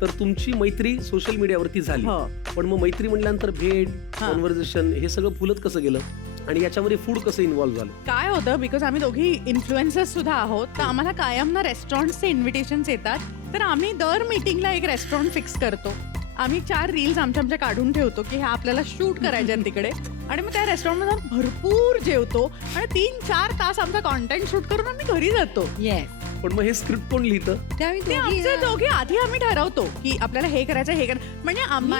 तर तुमची मैत्री सोशल मीडियावरती झाली, हो. पण मग मैत्री म्हटल्यानंतर भेट, कॉन्व्हर्सेशन हे सगळं फुलत कसं गेलं आणि याच्यामध्ये फूड कसं इन्व्हॉल्व्ह झालं? काय होतं, बिकॉज आम्ही दोघी इन्फ्लुएन्सर्स सुद्धा आहोत, तर आम्हाला कायम ना रेस्टॉरंटचे इन्व्हिटेशन्स येतात. तर आम्ही दर मीटिंगला एक रेस्टॉरंट फिक्स करतो. आम्ही 4 रील्स आमच्या काढून ठेवतो की ह्या आपल्याला शूट करायच्या आहेत तिकडे, आणि मग त्या रेस्टॉरंटमध्ये भरपूर जेवतो आणि 3-4 तास आमचा कॉन्टेंट शूट करून आम्ही घरी जातो. येस, पण मग हे स्क्रिप्ट कोण लिहितं? ते आम्ही ते आमचे दोघे आधी आम्ही ठरवतो की आपल्याला हे करायचं, हे करायचं. म्हणजे आम्ही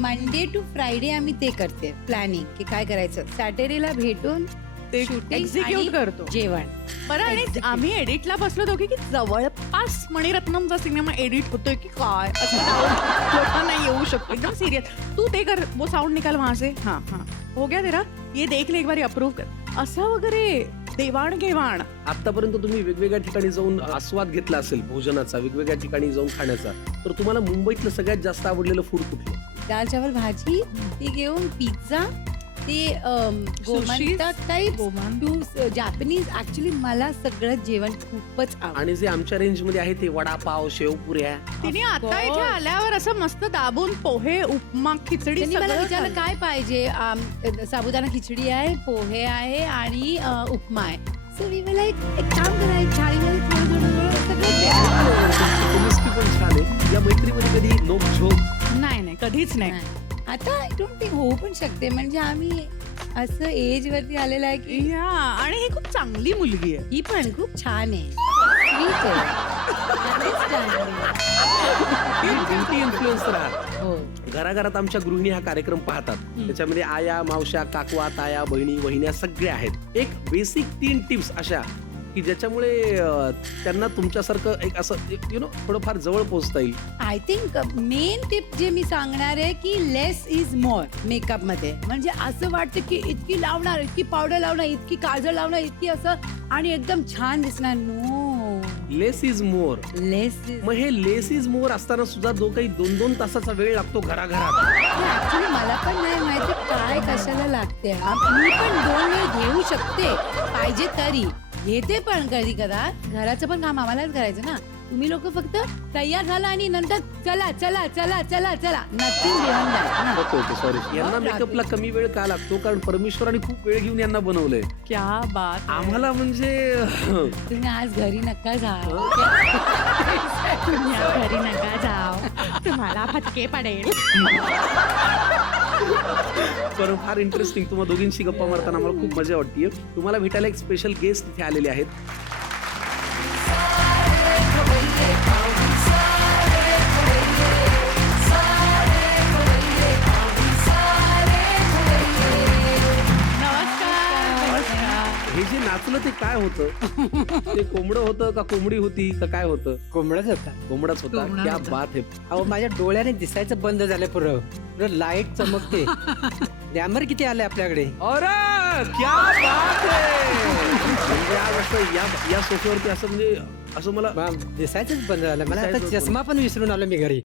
मंडे टू फ्रायडे आम्ही ते करते प्लॅनिंग की काय करायचं. सॅटर्डेला भेटून ते shooting एक्झिक्यूट आणि करतो. जेवण. बरं, आणि आम्ही एडिटला बसलो दोघी की जवळपास मणिरत्नमचा सिनेमा एडिट होतोय की काय असं लोकांना येऊ शकतो. एकदम सिरियस, तू ते कर, वो साऊंड निकाल वहां से, हाँ हाँ हो गया तेरा, ये देख ले एक बारी अप्रूव्ह कर, असं वगैरे देवाण घेवाण. आतापर्यंत तुम्ही वेगवेगळ्या ठिकाणी जाऊन आस्वाद घेतला असेल भोजनाचा, वेगवेगळ्या ठिकाणी जाऊन खाण्याचा, तर तुम्हाला मुंबईतलं सगळ्यात जास्त आवडलेलं फूड कुठलं? दाल चावल भाजी, ती घेऊन पिझ्झा, ते Gomantak type two Japanese. Actually मला सगळं जेवण खूपच आवडतं. आणि जे आमच्या रेंज मध्ये आहे ते वडापाव, शेवपुऱ्या. तिने आता इथे आल्यावर असं मस्त दाबून पोहे, उपमा, खिचडी त्यांनी मला सगळं विचारलं खाल्लं. काय पाहिजे. साबुदाणा खिचडी आहे, पोहे आहे आणि उपमा आहे. सो मी मला एक काम करायचं, थाळीमध्ये थोडं सगळं द्या. केमिस्ट्री पण छान आहे. या मैत्रीमध्ये कधी नोक झोक? नाही, कधीच नाही. आता आय डोंट थिंक होऊ पण शकते. म्हणजे आम्ही असं एज वरती आलेलं आहे की या, आणि ही खूप चांगली मुलगी आहे. ही पण खूप छान आहे. Sweet आहे. इन्फ्लुएन्सर आहात. हो. घराघरात आमच्या गृहिणी हा कार्यक्रम पाहतात. त्याच्यामध्ये आया, मावश्या, काकवा, ताया, बहिणी, वहिन्या सगळ्या आहेत. एक बेसिक 3 टिप्स अशा की ज्याच्यामुळे त्यांना तुमच्यासारखं एक असं थोडंफार जवळ पोहोचता येईल. आय थिंक मेन टिप जे मी सांगणार आहे की लेस इज मोर मेकअप मध्ये. म्हणजे असं वाटतं की इतकी लावणार, इतकी पावडर लावणार, इतकी काजळ लावणार, इतकी असं आणि एकदम छान दिसणार. No, less is more. Less is. मग हे लेस इज मोर असताना सुद्धा जो काही 2-2 तासाचा वेळ लागतो घराघरात, ऍक्च्युली मला पण नाही माहिती काय कशाला लागते. मी पण 2 वेळ घेऊ शकते पाहिजे तरी घेते, पण कधी कदा घराचं पण काम आम्हालाच करायचं ना. तुम्ही लोक फक्त तयार झाला आणि नंतर चला चला चला चला चला nothing beyond that. Okay sorry. यांना मेकअपला कमी वेळ का लागतो? कारण परमेश्वराने खूप वेळ घेऊन यांना बनवलंय. क्या बात. आम्हाला म्हणजे तुम्ही आज घरी नका जाऊ. तुम्ही आज घरी नका जाओ, तुम्हाला फटके पडेल. पण फार इंटरेस्टिंग. तुम्हा दोघींशी गप्पा मारताना आम्हाला खूप मजा वाटते. तुम्हाला भेटायला एक स्पेशल गेस्ट इथे आलेले आहेत. हे जे नाचलं ते काय होतं? ते कोंबडं होतं का कोंबडी होती का काय होतं? कोंबडाच होता. कोंबडाच होता. क्या बात आहे. अहो माझ्या डोळ्याने दिसायचं बंद झालं पुरं लाईट चमकते. ग्लॅमर किती आले आपल्याकडे. अरे क्या बात आहे. म्हणजे आज असं या सोफ्यावरती असं म्हणजे असं मला दिसायचंच बंद झालं. मला आता दिसायचं चष्मा पण विसरून आलो मी घरी.